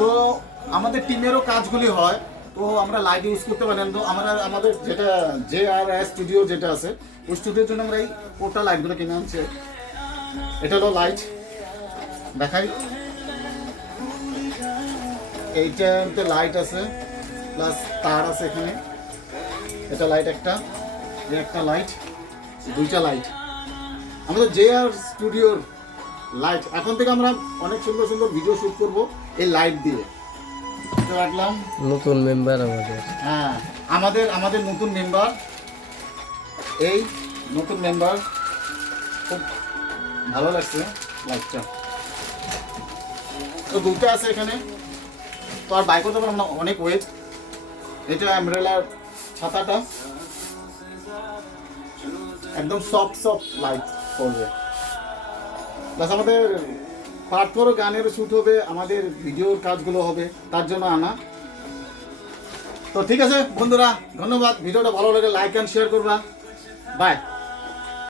তো আমাদের টিমেরও কাজগুলি হয়, তো আমরা লাইট ইউজ করতে পারেন। তো আমাদের যেটা JRS স্টুডিও যেটা আছে, ওই স্টুডিওর জন্য আমরা এই পোর্টাল লাইটগুলো কিনে আনছি। এটা হলো লাইট, দেখাই। এইটাতে লাইট আছে, প্লাস তার আছে এখানে। এটা লাইট একটা, একটা লাইট, দুইটা লাইট। আমাদের JR স্টুডিওর লাইট। এখন থেকে আমরা অনেক সুন্দর সুন্দর ভিডিও শুট করব এই লাইট দিয়ে। তো রাখলাম নতুন মেম্বার আমাদের। হ্যাঁ, আমাদের নতুন মেম্বার, এই নতুন মেম্বার, খুব ভালো লাগছে লাইটটা। তো দুটো আছে এখানে, তো আর বাইক করতে পারলাম না, অনেক ওয়েট। এটা অ্যামব্রেলার ছাতাটা, একদম সফট লাইট করবে। প্লাস আমাদের পার্ট 4 গানের শ্যুট হবে, আমাদের ভিডিওর কাজগুলো হবে, তার জন্য আনা। তো ঠিক আছে বন্ধুরা, ধন্যবাদ। ভিডিওটা ভালো লাগে লাইক অ্যান্ড শেয়ার করবা। বাই।